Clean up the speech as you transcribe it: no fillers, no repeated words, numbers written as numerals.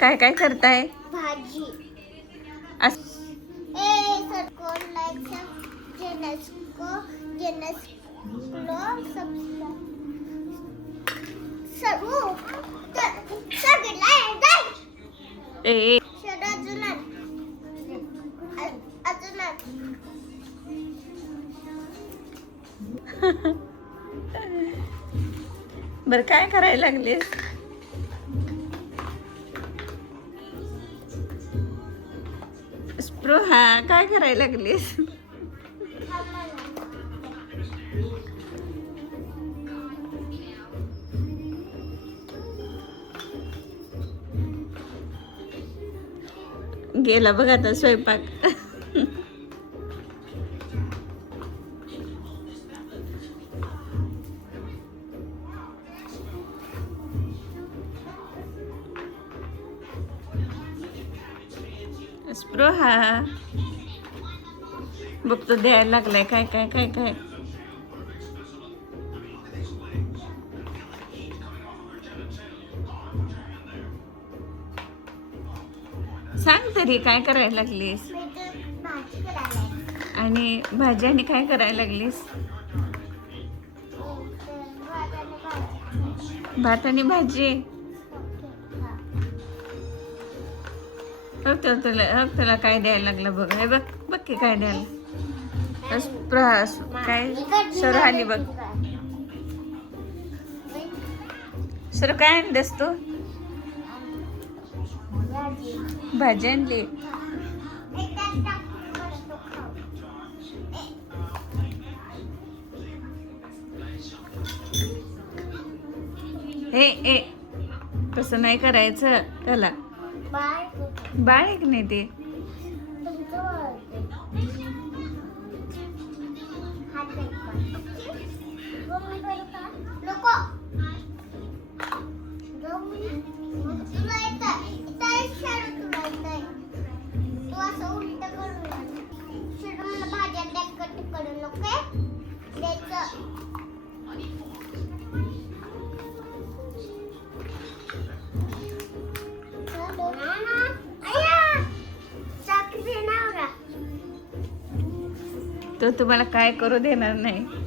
काय काय करताय? भाजी. अस सबको लाइक जेनस को सब्सक्राइब ए बर काय करायला लागलीस? स्पृहा काय करायला लागलीस? गेला बघ आता स्वयंपाक. स्पृहा बघतो द्यायला लागलाय काय काय काय काय. सांग तरी काय करायला लागलीस? आणि भाजी आणि काय करायला लागलीस? भात आणि भाजी. तुला काय द्यायला लागलं बघ. हे बघ बघ की काय द्यायला. काय सर आली बघ. सर काय आणलंस तू? भाजी आणली. ए तसं नाही करायचं त्याला. बाळ एक नाही ते. तो तुम्हाला काय करू देणार नाही.